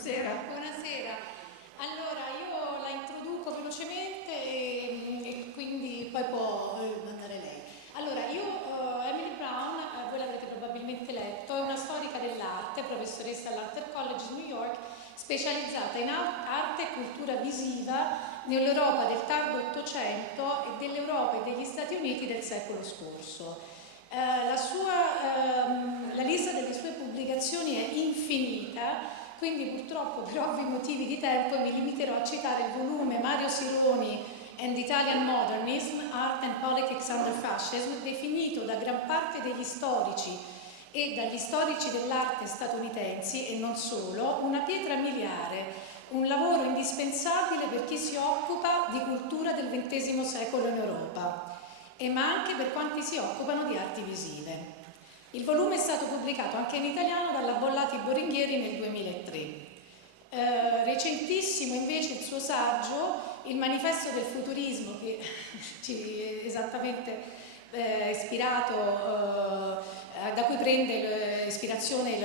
Buonasera. Buonasera. Allora, io la introduco velocemente e quindi poi può andare lei. Allora, Emily Braun, voi l'avrete probabilmente letto, è una storica dell'arte, professoressa all'Art College di New York, specializzata in arte e cultura visiva nell'Europa del tardo Ottocento e dell'Europa e degli Stati Uniti del secolo scorso. La lista delle sue pubblicazioni è infinita, quindi purtroppo per ovvi motivi di tempo mi limiterò a citare il volume Mario Sironi and Italian Modernism, Art and Politics Under Fascism, definito da gran parte degli storici e dagli storici dell'arte statunitensi e non solo, una pietra miliare, un lavoro indispensabile per chi si occupa di cultura del XX secolo in Europa, ma anche per quanti si occupano di arti visive. Il volume è stato pubblicato anche in italiano dalla Bollati Boringhieri nel 2003. Recentissimo invece il suo saggio, Il Manifesto del Futurismo, che ci esattamente ispirato, da cui prende ispirazione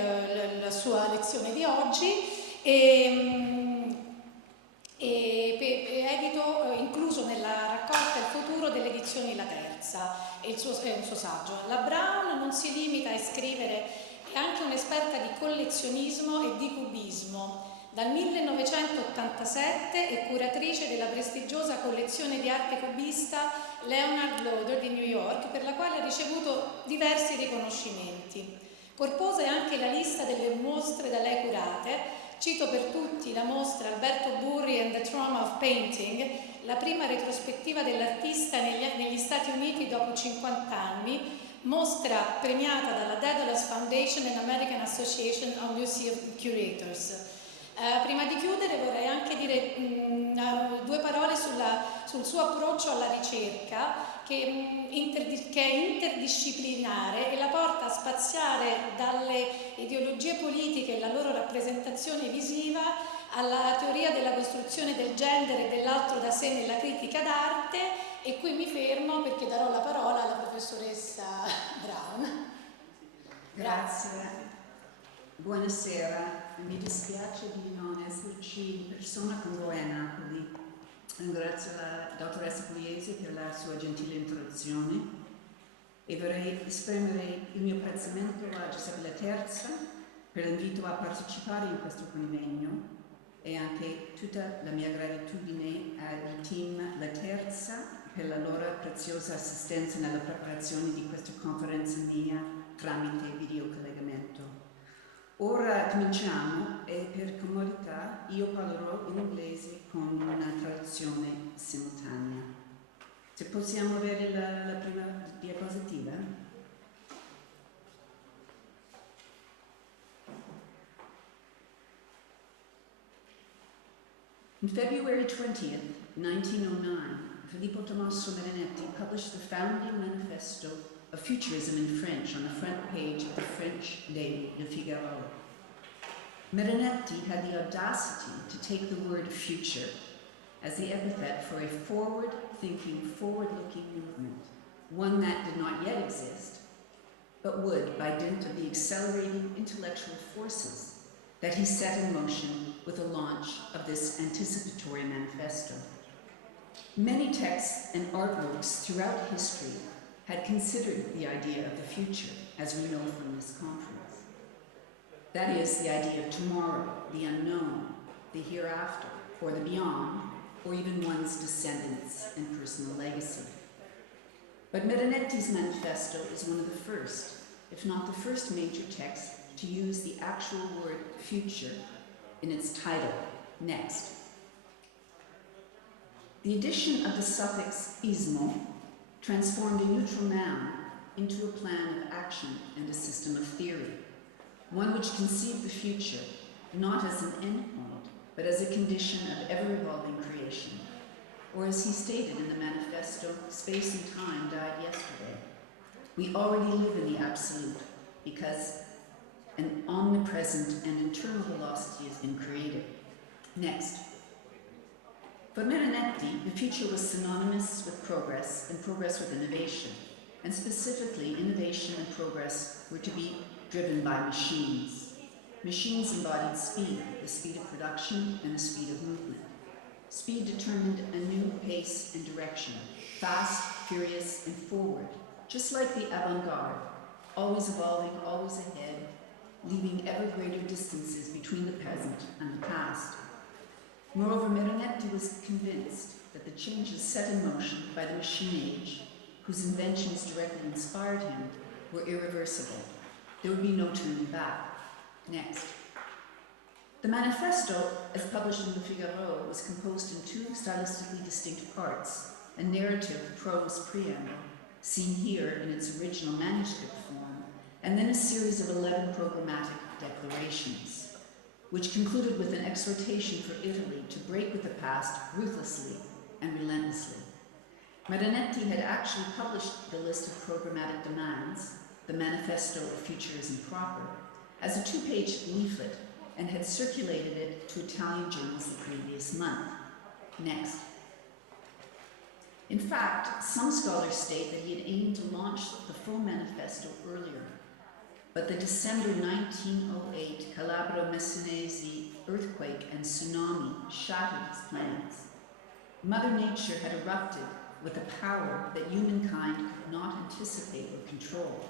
la sua lezione di oggi, edito, incluso nella raccolta Il futuro delle edizioni La Terza, è un suo saggio. La Braun non si limita a scrivere, è anche un'esperta di collezionismo e di cubismo. Dal 1987 è curatrice della prestigiosa collezione di arte cubista Leonard Lauder di New York, per la quale ha ricevuto diversi riconoscimenti. Corposa è anche la lista delle mostre da lei curate. Cito per tutti la mostra Alberto Burri and the Trauma of Painting, la prima retrospettiva dell'artista negli Stati Uniti dopo 50 anni, mostra premiata dalla Daedalus Foundation and American Association of Museum Curators. Prima di chiudere vorrei anche dire due parole sul suo approccio alla ricerca, che è interdisciplinare e la porta a spaziare dalle ideologie politiche e la loro rappresentazione visiva alla teoria della costruzione del gender e dell'altro da sé nella critica d'arte, e qui mi fermo perché darò la parola alla professoressa Braun. Grazie. Buonasera. Mi dispiace di non esserci in persona con voi a Napoli. Ringrazio la dottoressa Pugliese per la sua gentile introduzione e vorrei esprimere il mio apprezzamento a Giuseppe La Terza per l'invito a partecipare in questo convegno e anche tutta la mia gratitudine al team La Terza per la loro preziosa assistenza nella preparazione di questa conferenza mia tramite videocollegamento. Ora cominciamo e per comodità io parlerò in inglese con una traduzione simultanea. Se possiamo avere la prima diapositiva. On February 20th, 1909, Filippo Tommaso Marinetti published the founding Manifesto of Futurism in French on the front page of the French daily Le Figaro. Marinetti had the audacity to take the word future as the epithet for a forward-thinking, forward-looking movement, one that did not yet exist, but would, by dint of the accelerating intellectual forces that he set in motion with the launch of this anticipatory manifesto. Many texts and artworks throughout history had considered the idea of the future, as we know from this conference. That is, the idea of tomorrow, the unknown, the hereafter, or the beyond, or even one's descendants and personal legacy. But Marinetti's manifesto is one of the first, if not the first major text to use the actual word future in its title, next. The addition of the suffix ismo transformed a neutral noun into a plan of action and a system of theory, one which conceived the future not as an endpoint, but as a condition of ever-evolving creation. Or as he stated in the manifesto, space and time died yesterday. We already live in the absolute because an omnipresent and eternal velocity has been created. Next. For Marinetti, the future was synonymous with progress and progress with innovation, and specifically innovation and progress were to be driven by machines. Machines embodied speed, the speed of production and the speed of movement. Speed determined a new pace and direction, fast, furious, and forward, just like the avant-garde, always evolving, always ahead, leaving ever greater distances between the present and the past. Moreover, Marinetti was convinced that the changes set in motion by the machine age, whose inventions directly inspired him, were irreversible. There would be no turning back. Next. The Manifesto, as published in the Figaro, was composed in two stylistically distinct parts, a narrative prose preamble, seen here in its original manuscript form, and then a series of 11 programmatic declarations, which concluded with an exhortation for Italy to break with the past ruthlessly and relentlessly. Marinetti had actually published the list of programmatic demands, the Manifesto of Futurism proper, as a 2-page leaflet and had circulated it to Italian journals the previous month. Next. In fact, some scholars state that he had aimed to launch the full manifesto earlier, but the December 1908 Calabro-Messinese earthquake and tsunami shattered his plans. Mother Nature had erupted with a power that humankind could not anticipate or control,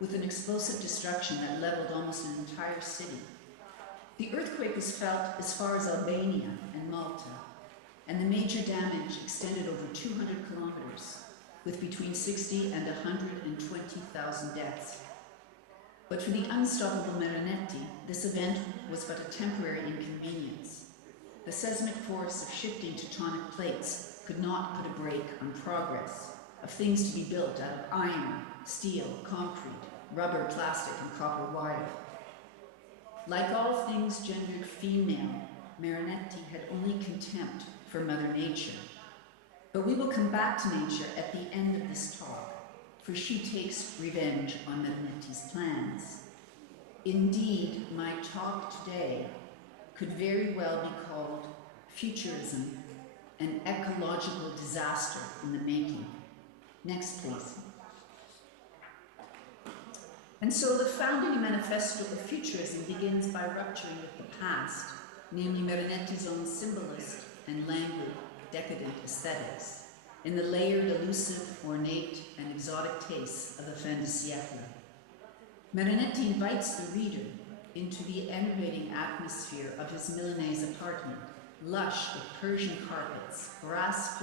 with an explosive destruction that leveled almost an entire city. The earthquake was felt as far as Albania and Malta, and the major damage extended over 200 kilometers, with between 60 and 120,000 deaths. But for the unstoppable Marinetti, this event was but a temporary inconvenience. The seismic force of shifting tectonic plates could not put a brake on progress, of things to be built out of iron, steel, concrete, rubber, plastic, and copper wire. Like all things gendered female, Marinetti had only contempt for Mother Nature. But we will come back to nature at the end of this talk, for she takes revenge on Marinetti's plans. Indeed, my talk today could very well be called Futurism, an ecological disaster in the making. Next, please. And so the founding Manifesto of Futurism begins by rupturing with the past, namely Marinetti's own symbolist and languid, decadent aesthetics, in the layered, elusive, ornate, and exotic tastes of the fin de siècle. Marinetti invites the reader into the enervating atmosphere of his Milanese apartment, lush with Persian carpets, brass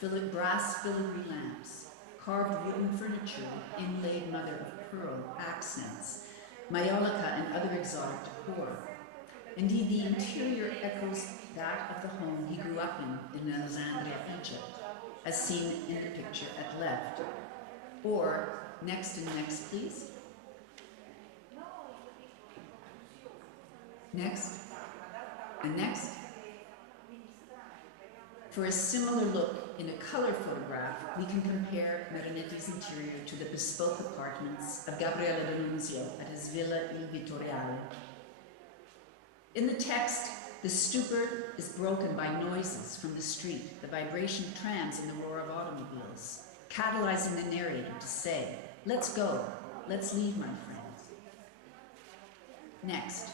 filigree lamps, carved wooden furniture with inlaid mother-of-pearl accents, maiolica and other exotic decor. Indeed, the interior echoes that of the home he grew up in Alexandria, Egypt, as seen in the picture at left. Or, next and next, please. Next, and next. For a similar look in a color photograph, we can compare Marinetti's interior to the bespoke apartments of Gabriele D'Annunzio at his Villa Il Vittoriale. In the text, the stupor is broken by noises from the street, the vibration of trams and the roar of automobiles, catalyzing the narrator to say, "Let's go, let's leave, my friends." Next.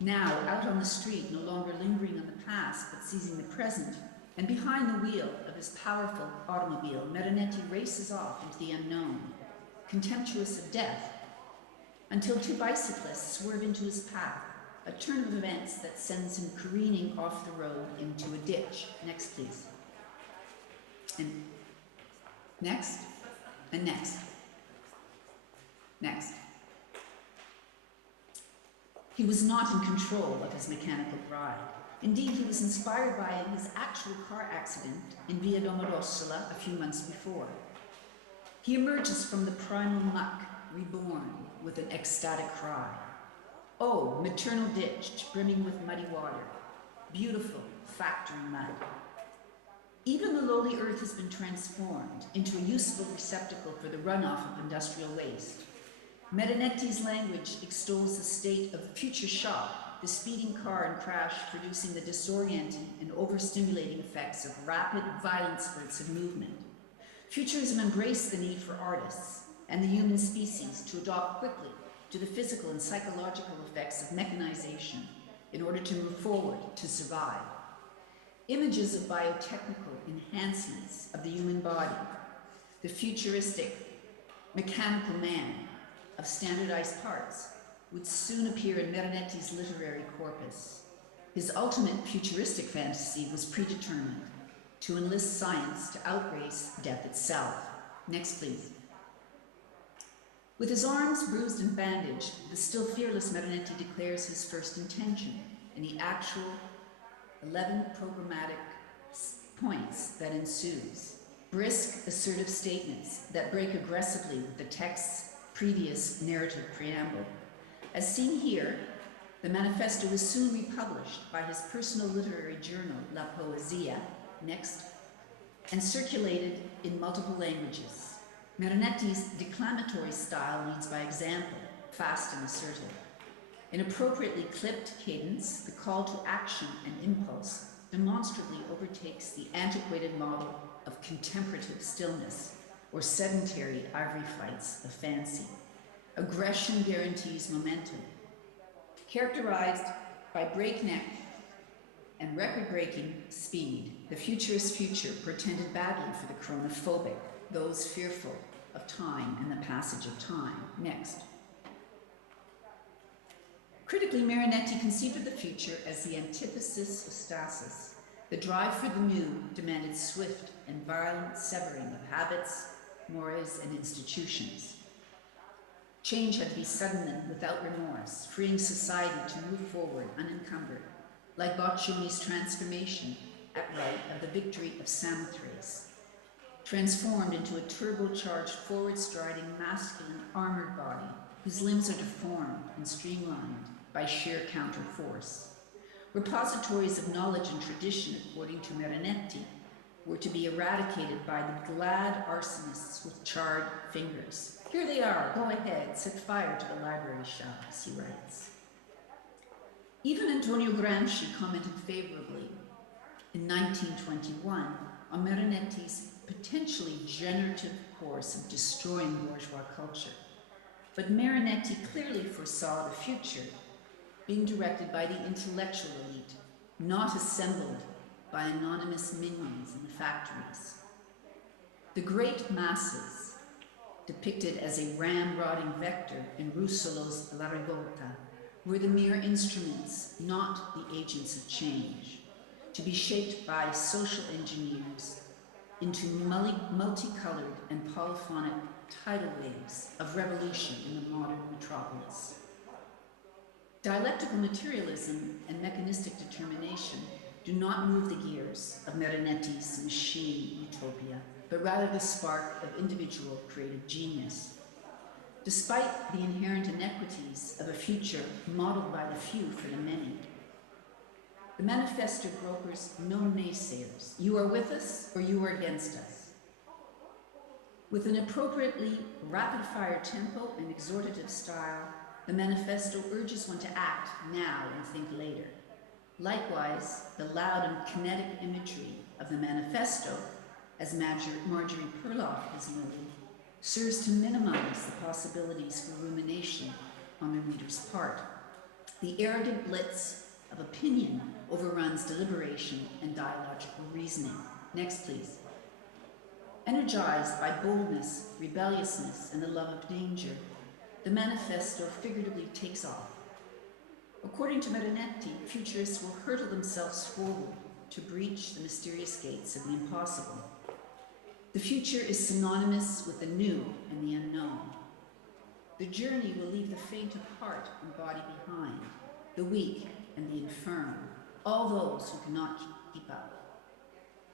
Now, out on the street, no longer lingering on the past, but seizing the present, and behind the wheel of his powerful automobile, Marinetti races off into the unknown, contemptuous of death, until two bicyclists swerve into his path, a turn of events that sends him careening off the road into a ditch. Next, please. And next, and next. Next. He was not in control of his mechanical bride. Indeed, he was inspired by his actual car accident in Via Domodossola a few months before. He emerges from the primal muck, reborn with an ecstatic cry. Oh, maternal ditch brimming with muddy water, beautiful factory mud. Even the lowly earth has been transformed into a useful receptacle for the runoff of industrial waste. Marinetti's language extols the state of future shock, the speeding car and crash producing the disorienting and overstimulating effects of rapid, violent spurts of movement. Futurism embraced the need for artists and the human species to adopt quickly to the physical and psychological effects of mechanization in order to move forward, to survive. Images of biotechnical enhancements of the human body, the futuristic mechanical man of standardized parts, would soon appear in Marinetti's literary corpus. His ultimate futuristic fantasy was predetermined, to enlist science to outrace death itself. Next, please. With his arms bruised and bandaged, the still fearless Marinetti declares his first intention in the actual 11 programmatic points that ensues. Brisk, assertive statements that break aggressively with the text's previous narrative preamble. As seen here, the manifesto was soon republished by his personal literary journal, La Poesia, next, and circulated in multiple languages. Marinetti's declamatory style leads by example, fast and assertive. In appropriately clipped cadence, the call to action and impulse demonstrably overtakes the antiquated model of contemplative stillness or sedentary ivory fights of fancy. Aggression guarantees momentum. Characterized by breakneck and record-breaking speed, the futurist future portended badly for the chronophobic, those fearful of time and the passage of time. Next. Critically, Marinetti conceived of the future as the antithesis of stasis. The drive for the new demanded swift and violent severing of habits, mores, and institutions. Change had to be sudden and without remorse, freeing society to move forward unencumbered, like Boccioni's transformation at right of the victory of Samothrace, transformed into a turbocharged, forward-striding, masculine, armored body whose limbs are deformed and streamlined by sheer counterforce. Repositories of knowledge and tradition, according to Marinetti, were to be eradicated by the glad arsonists with charred fingers. Here they are, go ahead, set fire to the library shelves, he writes. Even Antonio Gramsci commented favorably in 1921 on Marinetti's potentially generative course of destroying bourgeois culture. But Marinetti clearly foresaw the future being directed by the intellectual elite, not assembled by anonymous minions in the factories. The great masses, depicted as a ram-rotting vector in Russolo's La Rivolta, were the mere instruments, not the agents of change, to be shaped by social engineers into multicolored and polyphonic tidal waves of revolution in the modern metropolis. Dialectical materialism and mechanistic determination do not move the gears of Marinetti's machine utopia, but rather the spark of individual creative genius. Despite the inherent inequities of a future modeled by the few for the many, the manifesto brokers no naysayers. You are with us or you are against us. With an appropriately rapid-fire tempo and exhortative style, the manifesto urges one to act now and think later. Likewise, the loud and kinetic imagery of the manifesto, as Marjorie Perloff has noted, serves to minimize the possibilities for rumination on the reader's part. The arrogant blitz of opinion overruns deliberation and dialogical reasoning. Next, please. Energized by boldness, rebelliousness, and the love of danger, the manifesto figuratively takes off. According to Marinetti, futurists will hurtle themselves forward to breach the mysterious gates of the impossible. The future is synonymous with the new and the unknown. The journey will leave the faint of heart and body behind, the weak and the infirm, all those who cannot keep up.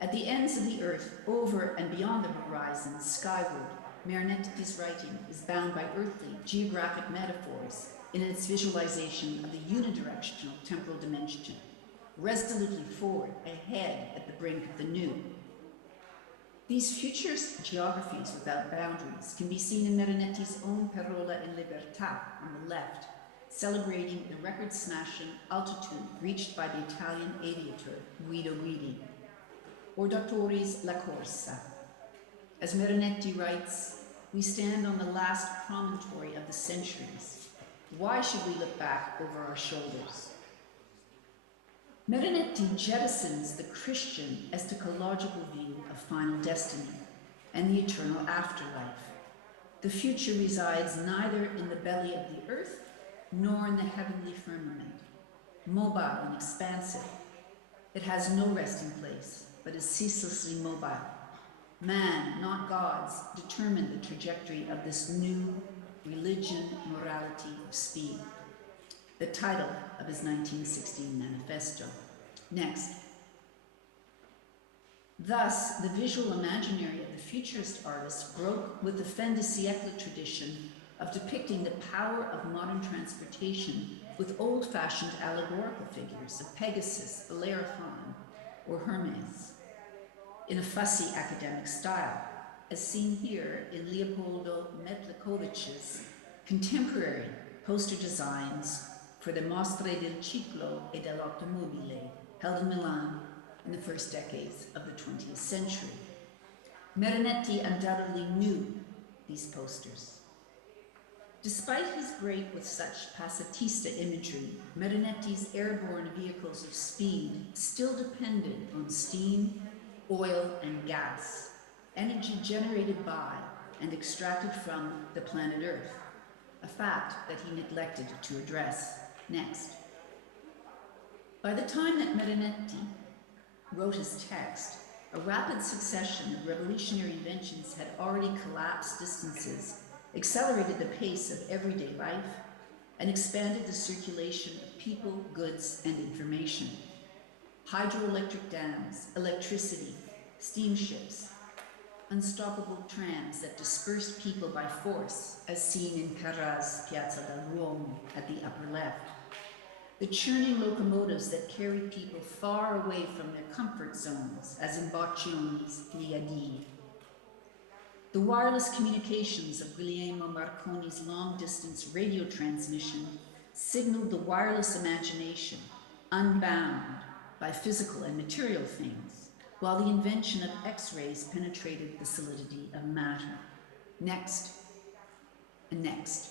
At the ends of the earth, over and beyond the horizon, skyward, Marinetti's writing is bound by earthly, geographic metaphors in its visualization of the unidirectional temporal dimension, resolutely forward, ahead at the brink of the new. These futurist geographies without boundaries can be seen in Marinetti's own Parola in Libertà on the left, celebrating the record-smashing altitude reached by the Italian aviator Guido Guidi, or Dottori's La Corsa. As Marinetti writes, we stand on the last promontory of the centuries, Why should we look back over our shoulders? Marinetti jettisons the Christian eschatological view of final destiny and the eternal afterlife. The future resides neither in the belly of the earth nor in the heavenly firmament, mobile and expansive. It has no resting place, but is ceaselessly mobile. Man, not gods, determine the trajectory of this new religion, morality of speed. The title of his 1916 manifesto. Next. Thus, the visual imaginary of the futurist artist broke with the fin de siècle tradition of depicting the power of modern transportation with old-fashioned allegorical figures of Pegasus, Bellerophon, or Hermes, in a fussy academic style, as seen here in Leopoldo Metlikovich's contemporary poster designs for the Mostre del Ciclo e dell'Automobile, held in Milan in the first decades of the 20th century. Marinetti undoubtedly knew these posters. Despite his break with such passatista imagery, Marinetti's airborne vehicles of speed still depended on steam, oil, and gas, energy generated by and extracted from the planet Earth, a fact that he neglected to address. Next. By the time that Marinetti wrote his text, a rapid succession of revolutionary inventions had already collapsed distances, accelerated the pace of everyday life, and expanded the circulation of people, goods, and information. Hydroelectric dams, electricity, steamships, unstoppable trams that dispersed people by force, as seen in Carra's Piazza del Duomo at the upper left. The churning locomotives that carried people far away from their comfort zones, as in Boccioni's Gliadini. The wireless communications of Guglielmo Marconi's long-distance radio transmission signaled the wireless imagination, unbound by physical and material things, while the invention of X-rays penetrated the solidity of matter. Next, and next.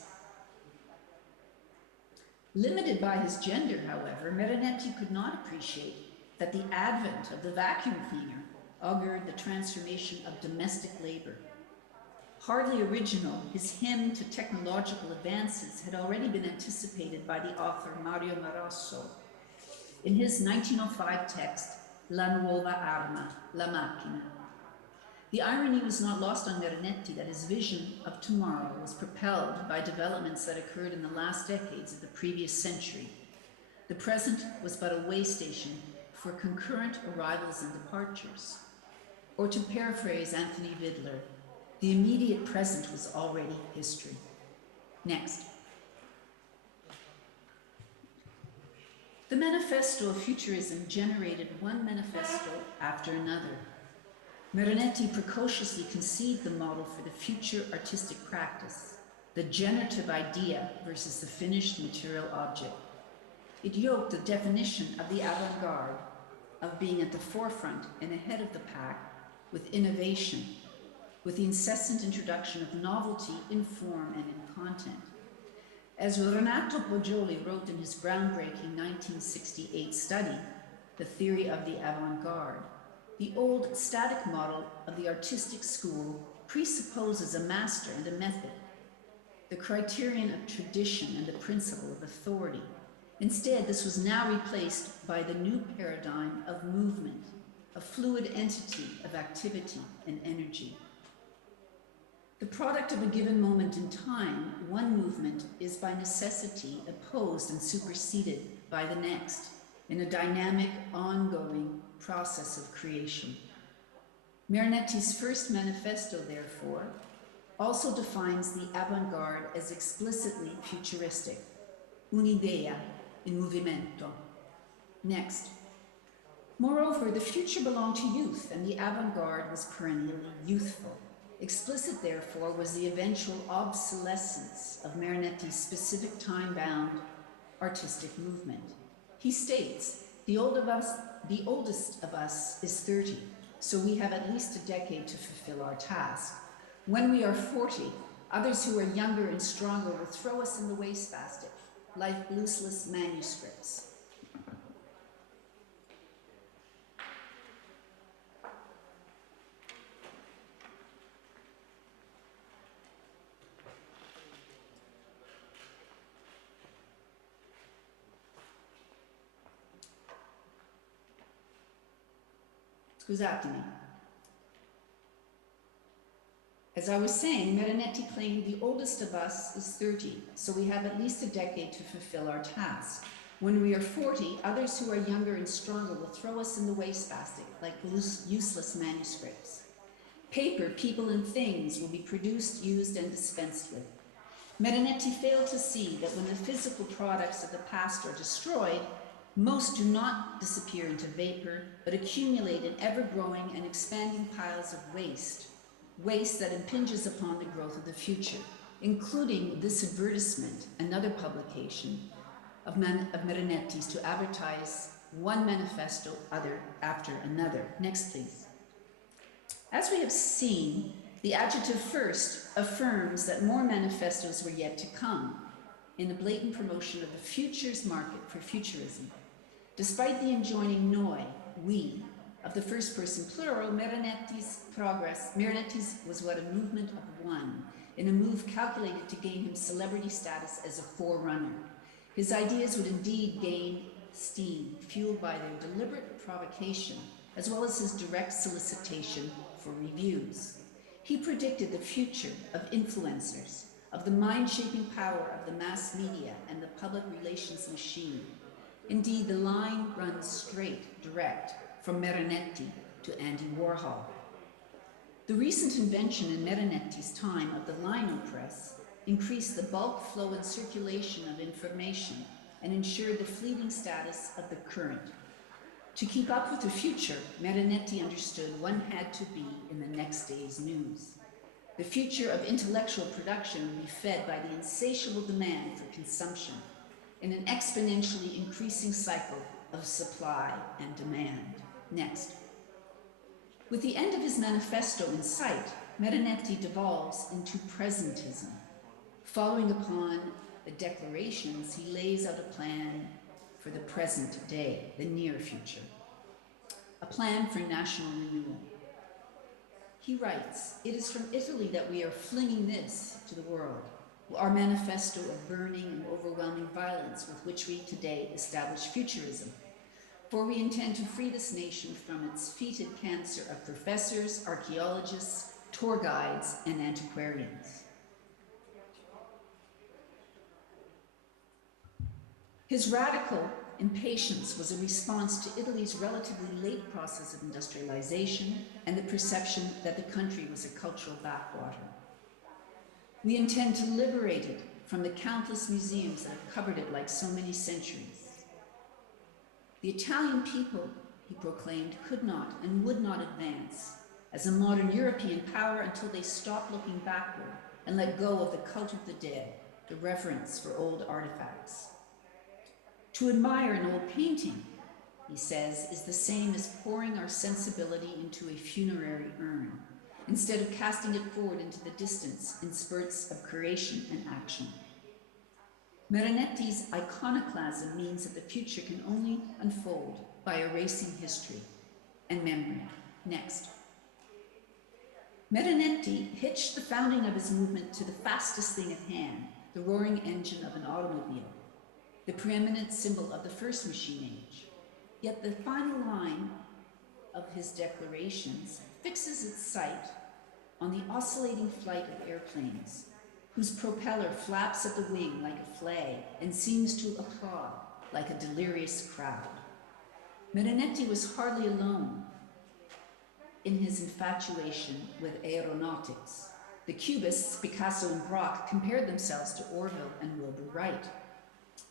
Limited by his gender, however, Marinetti could not appreciate that the advent of the vacuum cleaner augured the transformation of domestic labor. Hardly original, his hymn to technological advances had already been anticipated by the author Mario Marasso in his 1905 text, La nuova arma, la macchina. The irony was not lost on Marinetti that his vision of tomorrow was propelled by developments that occurred in the last decades of the previous century. The present was but a way station for concurrent arrivals and departures. Or to paraphrase Anthony Vidler, the immediate present was already history. Next. The Manifesto of Futurism generated one manifesto after another. Marinetti precociously conceived the model for the future artistic practice, the generative idea versus the finished material object. It yoked the definition of the avant-garde, of being at the forefront and ahead of the pack, with innovation, with the incessant introduction of novelty in form and in content. As Renato Poggioli wrote in his groundbreaking 1968 study, The Theory of the Avant-Garde, the old static model of the artistic school presupposes a master and a method, the criterion of tradition and the principle of authority. Instead, this was now replaced by the new paradigm of movement, a fluid entity of activity and energy. The product of a given moment in time, one movement is by necessity opposed and superseded by the next in a dynamic, ongoing process of creation. Marinetti's first manifesto, therefore, also defines the avant-garde as explicitly futuristic, un'idea in movimento. Next. Moreover, the future belonged to youth, and the avant-garde was perennially youthful. Explicit, therefore, was the eventual obsolescence of Marinetti's specific time-bound artistic movement. He states, the oldest of us is 30, so we have at least a decade to fulfill our task. When we are 40, Others who are younger and stronger will throw us in the wastebasket, like useless manuscripts. Scusatemi. As I was saying, Marinetti claimed the oldest of us is 30, so we have at least a decade to fulfill our task. When we are 40, others who are younger and stronger will throw us in the wastebasket like useless manuscripts. Paper, people, and things will be produced, used, and dispensed with. Marinetti failed to see that when the physical products of the past are destroyed, most do not disappear into vapor, but accumulate in ever-growing and expanding piles of waste that impinges upon the growth of the future, including this advertisement, another publication of Marinetti's to advertise one manifesto after another. Next, please. As we have seen, the adjective first affirms that more manifestos were yet to come in a blatant promotion of the futures market for futurism. Despite the enjoining noi, we, of the first person plural, Marinetti's was what a movement of one, in a move calculated to gain him celebrity status as a forerunner. His ideas would indeed gain steam, fueled by their deliberate provocation, as well as his direct solicitation for reviews. He predicted the future of influencers, of the mind-shaping power of the mass media and the public relations machine. Indeed, the line runs straight, direct, from Marinetti to Andy Warhol. The recent invention in Marinetti's time of the lino press increased the bulk flow and circulation of information and ensured the fleeting status of the current. To keep up with the future, Marinetti understood one had to be in the next day's news. The future of intellectual production would be fed by the insatiable demand for consumption in an exponentially increasing cycle of supply and demand. Next. With the end of his manifesto in sight, Marinetti devolves into presentism. Following upon the declarations, he lays out a plan for the present day, the near future, a plan for national renewal. He writes, "It is from Italy that we are flinging this to the world, our manifesto of burning and overwhelming violence with which we today establish futurism. For we intend to free this nation from its fetid cancer of professors, archaeologists, tour guides, and antiquarians." His radical impatience was a response to Italy's relatively late process of industrialization and the perception that the country was a cultural backwater. "We intend to liberate it from the countless museums that have covered it like so many centuries. The Italian people," he proclaimed, "could not and would not advance as a modern European power until they stopped looking backward and let go of the cult of the dead, the reverence for old artifacts. To admire an old painting," he says, "is the same as pouring our sensibility into a funerary urn, instead of casting it forward into the distance in spurts of creation and action." Marinetti's iconoclasm means that the future can only unfold by erasing history and memory. Next. Marinetti hitched the founding of his movement to the fastest thing at hand, the roaring engine of an automobile, the preeminent symbol of the first machine age. Yet the final line of his declarations fixes its sight on the oscillating flight of airplanes, whose propeller flaps at the wing like a flag and seems to applaud like a delirious crowd. Marinetti was hardly alone in his infatuation with aeronautics. The Cubists, Picasso and Braque, compared themselves to Orville and Wilbur Wright,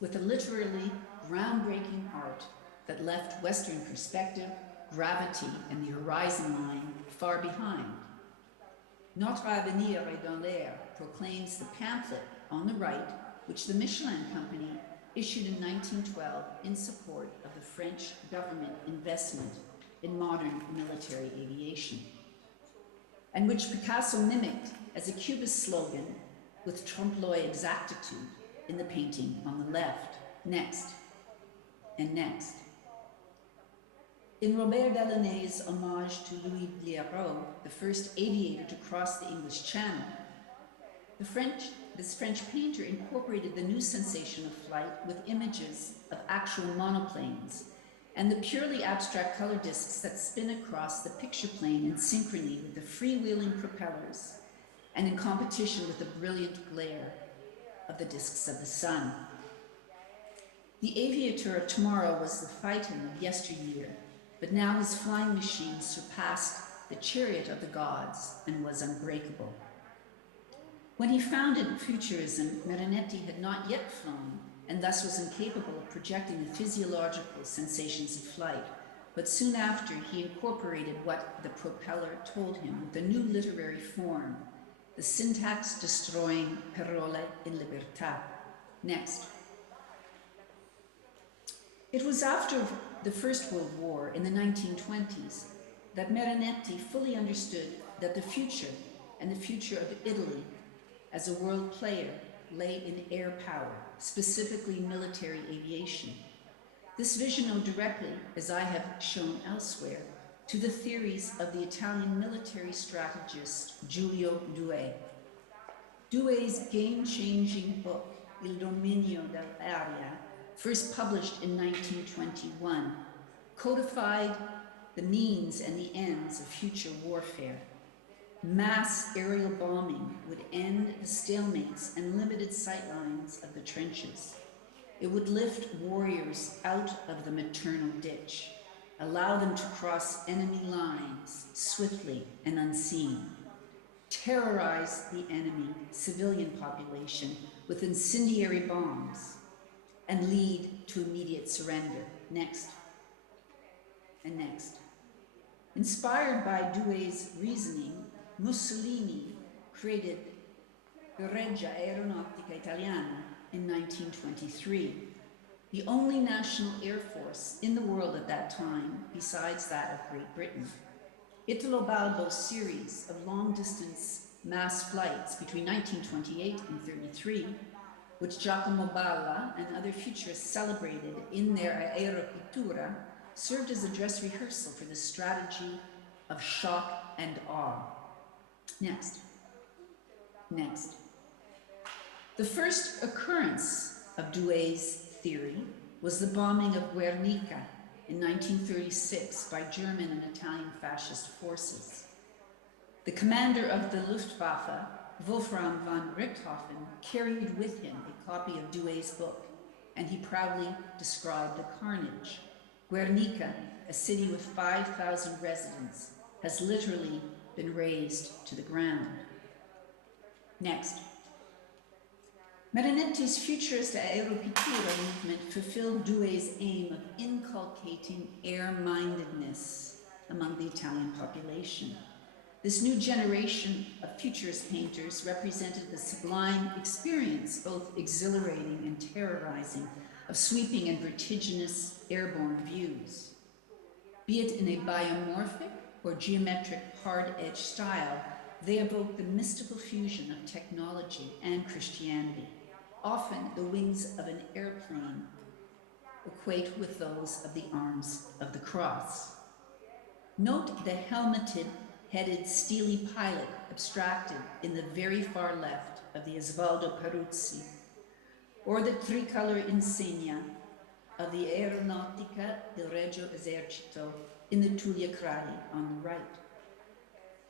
with a literally groundbreaking art that left Western perspective, gravity, and the horizon line far behind. Notre avenir est dans l'air proclaims the pamphlet on the right, which the Michelin Company issued in 1912 in support of the French government investment in modern military aviation, and which Picasso mimicked as a Cubist slogan with trompe-l'oeil exactitude in the painting on the left. Next, and next. In Robert Delaunay's homage to Louis Blériot, the first aviator to cross the English Channel, this French painter incorporated the new sensation of flight with images of actual monoplanes and the purely abstract color discs that spin across the picture plane in synchrony with the freewheeling propellers and in competition with the brilliant glare of the discs of the sun. The aviator of tomorrow was the phaeton of yesteryear, but now his flying machine surpassed the chariot of the gods and was unbreakable. When he founded Futurism, Marinetti had not yet flown and thus was incapable of projecting the physiological sensations of flight, but soon after he incorporated what the propeller told him with a new literary form, the syntax-destroying parole in libertà. Next. It was after the First World War in the 1920s that Marinetti fully understood that the future and the future of Italy as a world player lay in air power, specifically military aviation. This vision owed directly, as I have shown elsewhere, to the theories of the Italian military strategist Giulio Douhet. Douhet's game-changing book, Il dominio dell'aria, first published in 1921, codified the means and the ends of future warfare. Mass aerial bombing would end the stalemates and limited sightlines of the trenches. It would lift warriors out of the maternal ditch, allow them to cross enemy lines swiftly and unseen, terrorize the enemy civilian population with incendiary bombs, and lead to immediate surrender. Next, and next. Inspired by Douhet's reasoning, Mussolini created the Regia Aeronautica Italiana in 1923, the only national air force in the world at that time besides that of Great Britain. Italo Balbo's series of long-distance mass flights between 1928 and 33, which Giacomo Balla and other futurists celebrated in their Aeropittura, served as a dress rehearsal for the strategy of shock and awe. Next. Next. The first occurrence of Douhet's theory was the bombing of Guernica in 1936 by German and Italian fascist forces. The commander of the Luftwaffe, Wolfram von Richthofen, carried with him a copy of Douhet's book, and he proudly described the carnage. Guernica, a city with 5,000 residents, has literally been razed to the ground. Next. Marinetti's futurist aeropittura movement fulfilled Douhet's aim of inculcating air-mindedness among the Italian population. This new generation of futurist painters represented the sublime experience, both exhilarating and terrorizing, of sweeping and vertiginous airborne views. Be it in a biomorphic or geometric hard-edged style, they evoke the mystical fusion of technology and Christianity. Often the wings of an airplane equate with those of the arms of the cross. Note the helmeted-headed steely pilot abstracted in the very far left of the Osvaldo Peruzzi, or the tricolor insegna of the Aeronautica del Regio Esercito in the Tullia Crali on the right.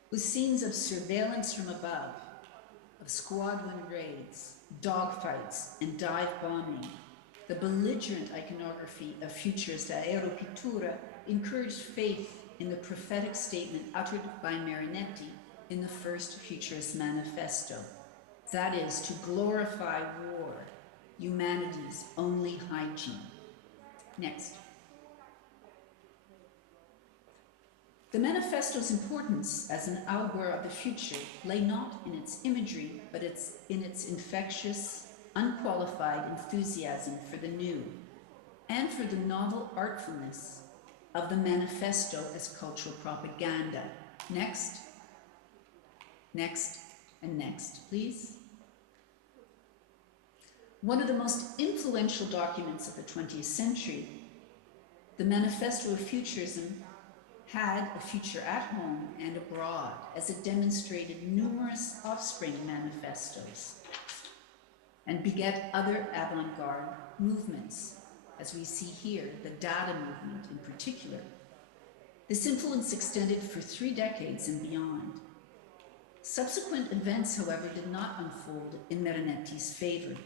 With scenes of surveillance from above, of squadron raids, dogfights, and dive bombing, the belligerent iconography of futurist aeropittura encouraged faith in the prophetic statement uttered by Marinetti in the first Futurist Manifesto, that is, to glorify war, humanity's only hygiene. Next. The manifesto's importance as an augur of the future lay not in its imagery, but in its infectious, unqualified enthusiasm for the new, and for the novel artfulness of the manifesto as cultural propaganda. Next, next, and next, please. One of the most influential documents of the 20th century, the Manifesto of Futurism, had a future at home and abroad, as it demonstrated numerous offspring manifestos and beget other avant-garde movements, as we see here, the data movement in particular. This influence extended for 3 decades and beyond. Subsequent events, however, did not unfold in Marinetti's favor.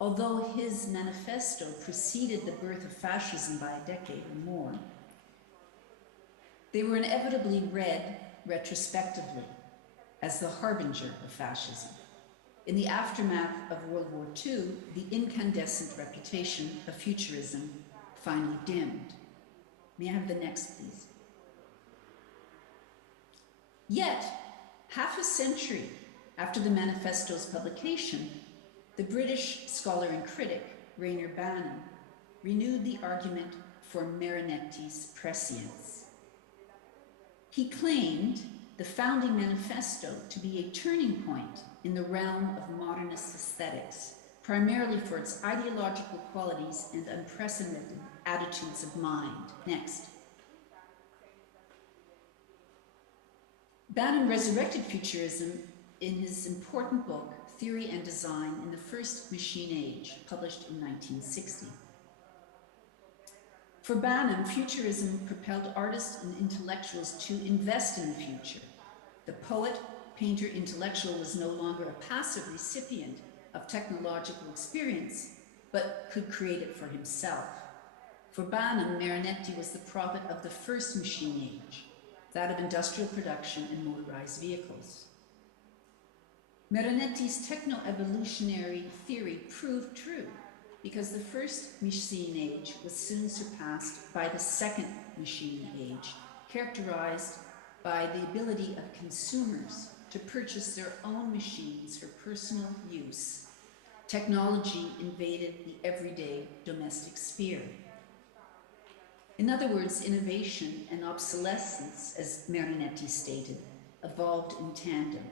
Although his manifesto preceded the birth of fascism by a decade or more, they were inevitably read retrospectively as the harbinger of fascism. In the aftermath of World War II, the incandescent reputation of futurism finally dimmed. May I have the next, please? Yet, half a century after the manifesto's publication, the British scholar and critic Rainer Bannon renewed the argument for Marinetti's prescience. He claimed the founding manifesto to be a turning point in the realm of modernist aesthetics, primarily for its ideological qualities and unprecedented attitudes of mind. Next. Bannon resurrected futurism in his important book, Theory and Design in the First Machine Age, published in 1960. For Bannon, futurism propelled artists and intellectuals to invest in the future. The poet, painter, intellectual was no longer a passive recipient of technological experience, but could create it for himself. For Bannon, Marinetti was the prophet of the first machine age, that of industrial production and motorized vehicles. Marinetti's techno-evolutionary theory proved true, because the first machine age was soon surpassed by the second machine age, characterized by the ability of consumers to purchase their own machines for personal use. Technology invaded the everyday domestic sphere. In other words, innovation and obsolescence, as Marinetti stated, evolved in tandem.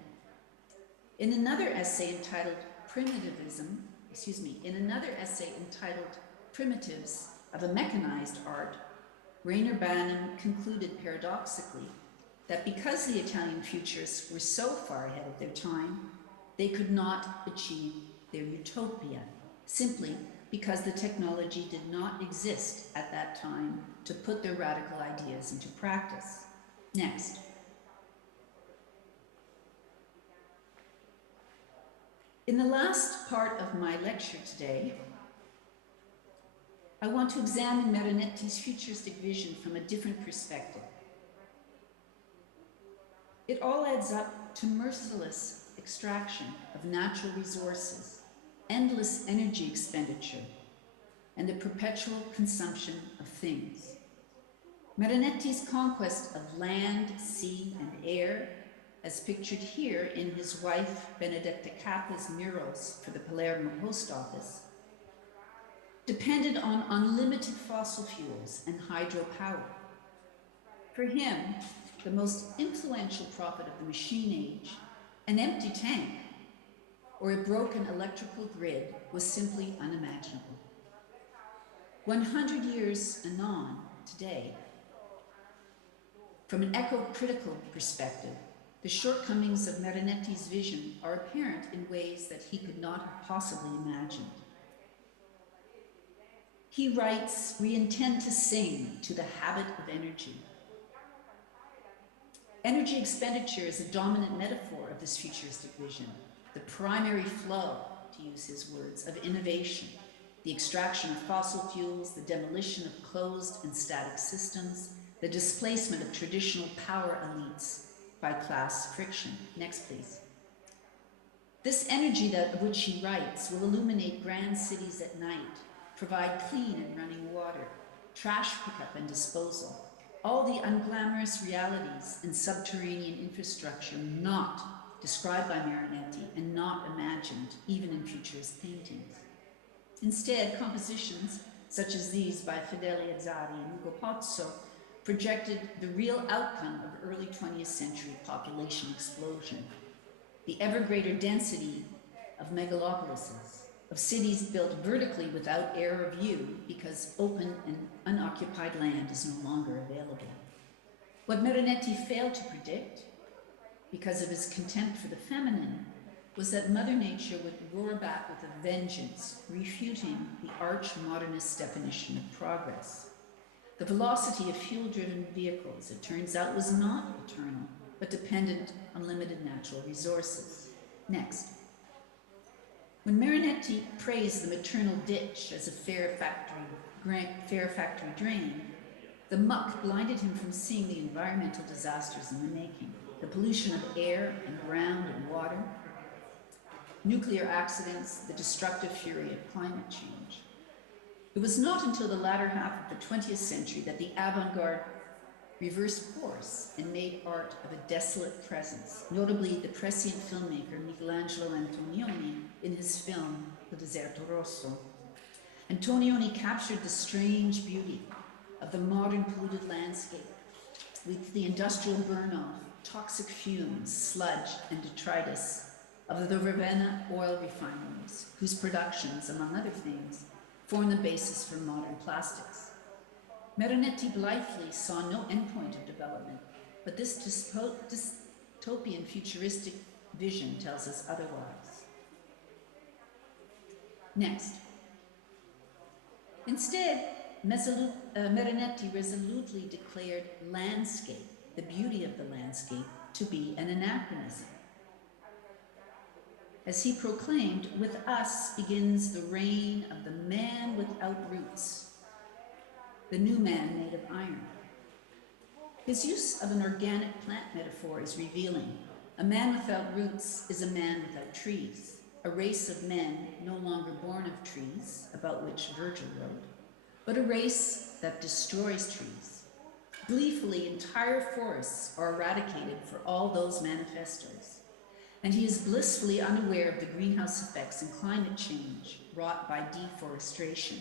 In another essay entitled Primitives of a Mechanized Art, Rainer Bannon concluded paradoxically that because the Italian futurists were so far ahead of their time, they could not achieve their utopia, simply because the technology did not exist at that time to put their radical ideas into practice. Next. In the last part of my lecture today, I want to examine Marinetti's futuristic vision from a different perspective. It all adds up to merciless extraction of natural resources, endless energy expenditure, and the perpetual consumption of things. Marinetti's conquest of land, sea, and air, as pictured here in his wife Benedetta Cappa's murals for the Palermo Post Office, depended on unlimited fossil fuels and hydropower. For him, the most influential prophet of the machine age, an empty tank or a broken electrical grid was simply unimaginable. 100 years anon, today, from an eco-critical perspective, the shortcomings of Marinetti's vision are apparent in ways that he could not have possibly imagined. He writes, "We intend to sing to the habit of energy." Energy expenditure is a dominant metaphor of this futuristic vision, the primary flow, to use his words, of innovation, the extraction of fossil fuels, the demolition of closed and static systems, the displacement of traditional power elites by class friction. Next, please. This energy of which he writes will illuminate grand cities at night, provide clean and running water, trash pickup and disposal, all the unglamorous realities and subterranean infrastructure not described by Marinetti and not imagined even in futurist paintings. Instead, compositions such as these by Fedele Azzari and Ugo Pozzo projected the real outcome of early 20th century population explosion, the ever greater density of megalopolises, of cities built vertically without air or view because open and unoccupied land is no longer available. What Marinetti failed to predict, because of his contempt for the feminine, was that Mother Nature would roar back with a vengeance, refuting the arch-modernist definition of progress. The velocity of fuel-driven vehicles, it turns out, was not eternal, but dependent on limited natural resources. Next. When Marinetti praised the maternal ditch as a fair factory drain, the muck blinded him from seeing the environmental disasters in the making, the pollution of air and ground and water, nuclear accidents, the destructive fury of climate change. It was not until the latter half of the 20th century that the avant-garde reversed course and made art of a desolate presence, notably the prescient filmmaker Michelangelo Antonioni in his film Il Deserto Rosso. Antonioni captured the strange beauty of the modern polluted landscape with the industrial burn-off, toxic fumes, sludge, and detritus of the Ravenna oil refineries, whose productions, among other things, form the basis for modern plastics. Marinetti blithely saw no endpoint of development, but this dystopian futuristic vision tells us otherwise. Next. Instead, Marinetti resolutely declared landscape, the beauty of the landscape, to be an anachronism. As he proclaimed, with us begins the reign of the man without roots, the new man made of iron. His use of an organic plant metaphor is revealing. A man without roots is a man without trees, a race of men no longer born of trees, about which Virgil wrote, but a race that destroys trees. Gleefully, entire forests are eradicated for all those manifestos, and he is blissfully unaware of the greenhouse effects and climate change wrought by deforestation.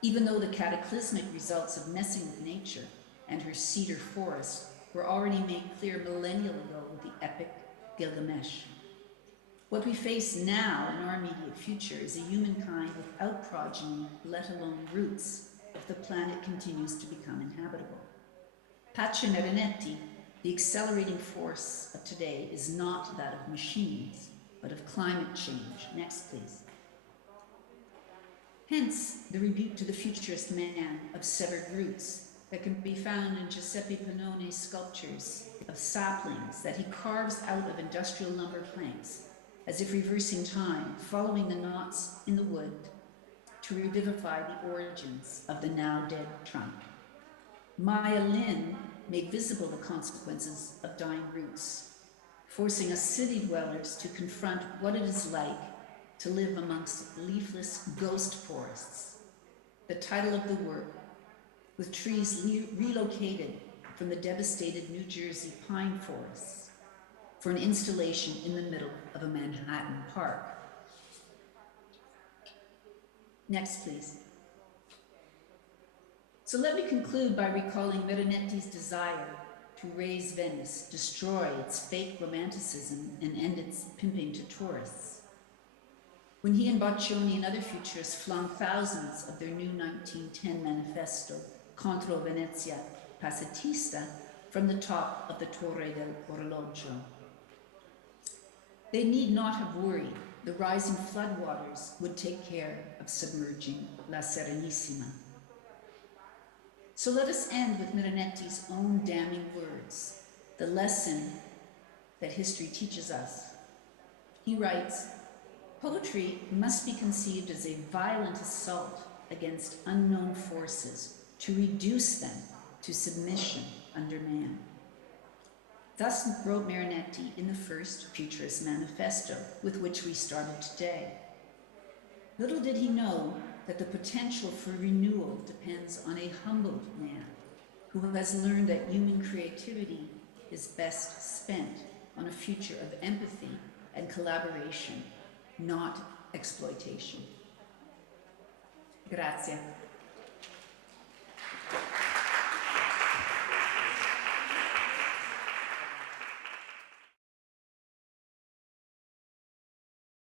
Even though the cataclysmic results of messing with nature and her cedar forest were already made clear millennia ago with the epic Gilgamesh. What we face now in our immediate future is a humankind without progeny, let alone roots, if the planet continues to become inhabitable. Pace Marinetti, the accelerating force of today, is not that of machines, but of climate change. Next, please. Hence, the rebuke to the futurist man of severed roots that can be found in Giuseppe Panone's sculptures of saplings that he carves out of industrial lumber planks, as if reversing time, following the knots in the wood to revivify the origins of the now dead trunk. Maya Lin made visible the consequences of dying roots, forcing us city dwellers to confront what it is like to live amongst leafless ghost forests. The title of the work, with trees relocated from the devastated New Jersey pine forests for an installation in the middle of a Manhattan park. Next, please. So let me conclude by recalling Marinetti's desire to raise Venice, destroy its fake romanticism, and end its pimping to tourists. When he and Boccioni and other futurists flung thousands of their new 1910 manifesto, Contro Venezia Pacifista, from the top of the Torre del Orologio. They need not have worried. The rising floodwaters would take care of submerging La Serenissima. So let us end with Marinetti's own damning words, the lesson that history teaches us. He writes, "Poetry must be conceived as a violent assault against unknown forces to reduce them to submission under man." Thus wrote Marinetti in the first Futurist Manifesto, with which we started today. Little did he know that the potential for renewal depends on a humbled man who has learned that human creativity is best spent on a future of empathy and collaboration, not exploitation. Grazie.